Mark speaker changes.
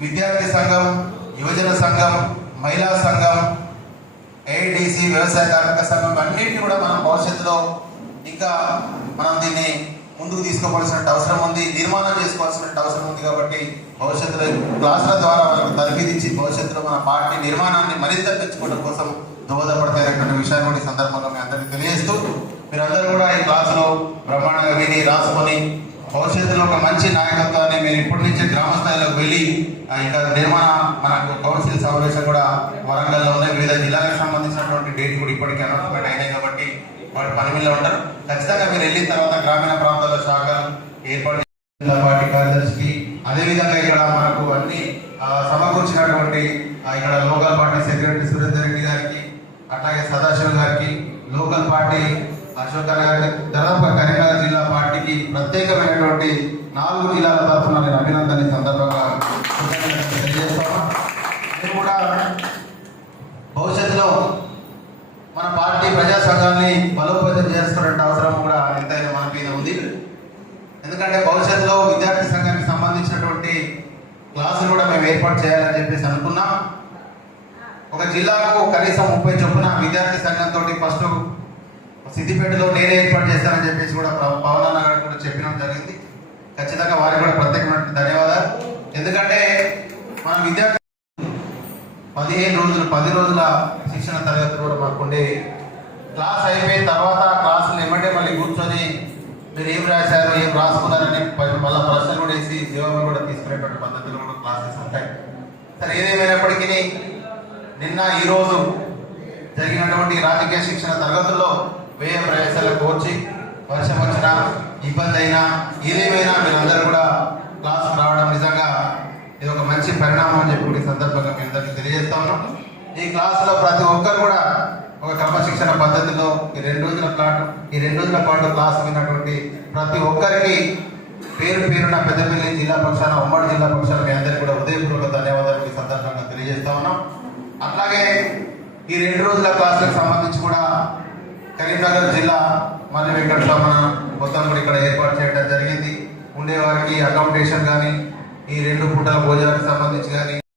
Speaker 1: విద్యార్థి సంఘం యువజన సంఘం మహిళా సంఘం ఏఐడిసి వ్యవసాయ కార్మిక సంఘం అన్నింటినీ కూడా మనం భవిష్యత్తులో ఇంకా మనం దీన్ని ముందుకు తీసుకోవాల్సిన అవసరం ఉంది నిర్మాణం చేసుకోవాల్సిన అవసరం ఉంది కాబట్టి భవిష్యత్తులో క్లాసుల ద్వారా మనకు తరబిదించి భవిష్యత్తులో మన పార్టీ నిర్మాణాన్ని మరింత పెంచుకోవడం కోసం దోహదపడతాయనేటువంటి విషయాన్ని కూడా ఈ సందర్భంగా మీ అందరికీ తెలియజేస్తూ మీరందరూ కూడా ఈ క్లాసులో బ్రహ్మాండంగా విని రాసుకొని భవిష్యత్తులో ఒక మంచి నాయకత్వాన్ని మీరు ఇప్పటి నుంచి గ్రామ స్థాయిలోకి వెళ్ళి ఆ, నిర్మాణ మనకు కౌన్సిల్ సమావేశం కూడా వరంగల్లో ఉన్నాయి వివిధ జిల్లాలకు సంబంధించినటువంటి డేట్ కూడా ఇప్పటికీ అనౌన్స్మెంట్ అయినాయి కాబట్టి వాటి పని మీద ఉంటారు. ఖచ్చితంగా మీరు వెళ్ళిన తర్వాత గ్రామీణ ప్రాంతాల శాఖలు ఏర్పాటు జిల్లా పార్టీ కార్యదర్శికి అదేవిధంగా ఇక్కడ మనకు అన్ని సమకూర్చినటువంటి ఇక్కడ local party secretary Surender Reddy గారికి అట్లాగే సదాశివ్ గారికి లోకల్ పార్టీ అశోక్ గారికి దాదాపు కరీంనగర్ ప్రత్యేకమైనటువంటి నాలుగు జిల్లాల తరఫున నేను అభినందన సందర్భంగా తెలియజేస్తాను. ఇది కూడా భవిష్యత్తులో మన పార్టీ ప్రజా సంఘాన్ని బలోపేతం చేసుకోవాలంటే అవసరం కూడా ఎంతైనా మన మీద ఉంది. ఎందుకంటే భవిష్యత్తులో విద్యార్థి సంఘానికి సంబంధించినటువంటి క్లాసులు కూడా మేము ఏర్పాటు చేయాలని చెప్పేసి అనుకున్నాం. ఒక జిల్లాకు కనీసం ముప్పై చొప్పున విద్యార్థి సంఘంతో ఫస్ట్ సిద్దిపేటలో నేనే ఏర్పాటు చేస్తానని చెప్పేసి కూడా పవ- పవన్ అన్న గారు కూడా చెప్పడం జరిగింది ఖచ్చితంగా వారికి కూడా ప్రత్యేకమైన ధన్యవాదాలు. ఎందుకంటే మన విద్యార్థి పదిహేను రోజులు పది రోజుల శిక్షణ తరగతి కూడా మాకుండే ఉండేవి క్లాస్ అయిపోయిన తర్వాత క్లాసులు ఏమంటే మళ్ళీ కూర్చొని మీరు ఏం రాశారు ఏం రాసుకున్నారని మళ్ళీ ప్రశ్నలు కూడా వేసి జవాబులు కూడా తీసుకునేటువంటి పద్ధతిలో కూడా క్లాసెస్ ఉంటాయి. సరే ఏదేమైనప్పటికీ నిన్న ఈరోజు జరిగినటువంటి రాజకీయ శిక్షణ తరగతుల్లో వ్యయ ప్రవేశాలకు వచ్చి వర్షం వచ్చిన ఇబ్బంది అయినా ఏదేమైనా మీరందరూ కూడా క్లాస్ రావడం నిజంగా ఇది ఒక మంచి పరిణామం అని చెప్పి ఈ సందర్భంగా మీ అందరికీ తెలియజేస్తాను ఉన్నాం. ఈ క్లాసులో ప్రతి ఒక్కరు కూడా ఒక క్రమశిక్షణ పద్ధతిలో ఈ రెండు రోజుల పాటు ఈ రెండు రోజుల పాటు క్లాస్ విన్నటువంటి ప్రతి ఒక్కరికి పేరు పేరున పెద్దపల్లి జిల్లా పక్షాన ఉమ్మడి జిల్లా పక్షాన మీ అందరికీ కూడా ఉదయపూర్వక ధన్యవాదాలు ఈ సందర్భంగా తెలియజేస్తా ఉన్నాం. అట్లాగే ఈ రెండు రోజుల క్లాసులకు సంబంధించి కూడా కరీంనగర్ జిల్లా మళ్ళీ వెంకటరమణ మొత్తం కూడా ఇక్కడ ఏర్పాటు చేయడం జరిగింది. ఉండేవారికి అకామిడేషన్ కానీ ఈ రెండు పూటల భోజనానికి సంబంధించి కానీ